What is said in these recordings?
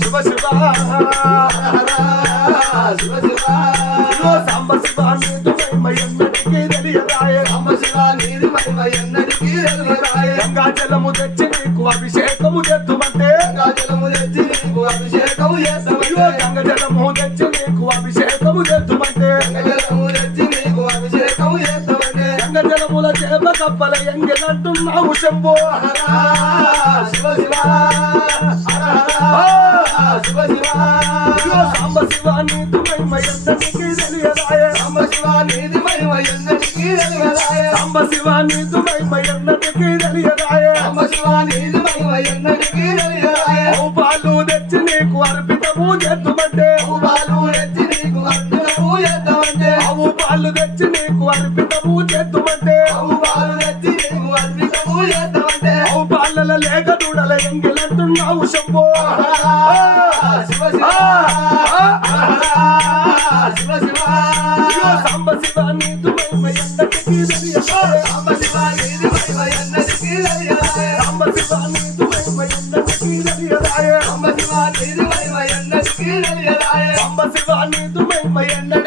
శివ శివ ఇదిగో సాంబ శివ నీదు మహిమ ఎన్నటికీ తెలియదాయే గంగా జలము తెచ్చి నీకు అభిషేకము చేద్దుమంటే అభిషేకం ఇదిగో చేస్తామంటే గంగ జలము తెచ్చి నీకు అభిషేకము చేద్దుమంటే జలము తెచ్చి నీకు చేస్తామంటే గంగ జలముల చేప కప్పల శంభో. శివ శివ ఇదిగో శివ నీదు మహిమ ఎన్నటికీ తెలియదాయే సాంబ శివ నీది మహిమ ఎన్నటికీ తెలియదాయ సాంబ శివ నీదు మహిమ ఎన్నటికీ తెలియదాయే సాంబ శివ నీది మహిమ ఎన్నటికీ తెలియదాయ పాలు తెచ్చి నీకు అర్పితము చేద్దుమంటే బాలు ఎత్తి నీకు అర్జునము చేద్దామంటే ఆవు పాలు తెచ్చి నీకు అర్పితము చేద్దుమంటే అవు బాలు ఎత్తి నీకు అర్పితము చేద్దామంటే లేక దూడల ఎంగిలంటున్నావు శంభో. సాంబ శివ నీదు మహిమ ఎన్నటికీ తెలియదాయే సాంబ శివ నీది మహిమ ఎన్నటికీ తెలియదాయ సాంబ శివ నీదు మహిమ ఎన్నటికీ తెలియదాయే సాంబ శివ నీది మహిమ ఎన్నటికీ తెలియదాయ సాంబ శివ నీదు మహిమ ఎన్నటికీ తెలియదాయే సాంబ శివ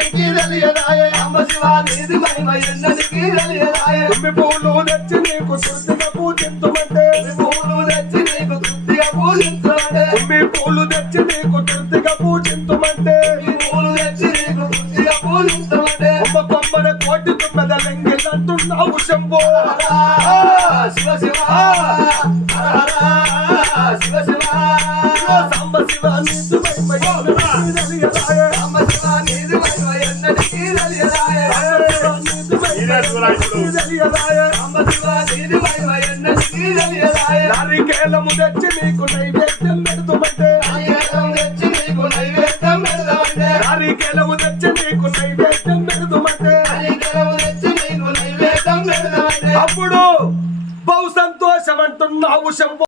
నీది మహిమ ఎన్నటికీ తెలియదాయ తుమ్మి పూలు తెచ్చి నీకు శుద్ధిగా పూజింతుమంటే పూలు తెచ్చి నీకు తృప్తిగా పూజించాలంటే తుమ్మి పూలు తెచ్చి నీకు తృప్తిగా పూజింతుమంటే ఈ పూలు తెచ్చి నీకు తృప్తిగా పూజించాలంటే కొమ్మ కొమ్మన కోటి తుమ్మెద లెంగిలంటున్నావు శంభో శివ శివ శివ శివ సాంబ శివ నీదు మహిమ ఎన్నటికీ తెలియదాయే సాంబ శివ నీది నారికేలము తెచ్చి నీకు నైవేద్యం పెడుతుమంటే తెచ్చి నీకు నైవేద్యం అప్పుడు బహు సంతోషం అంటున్నావు శంభో.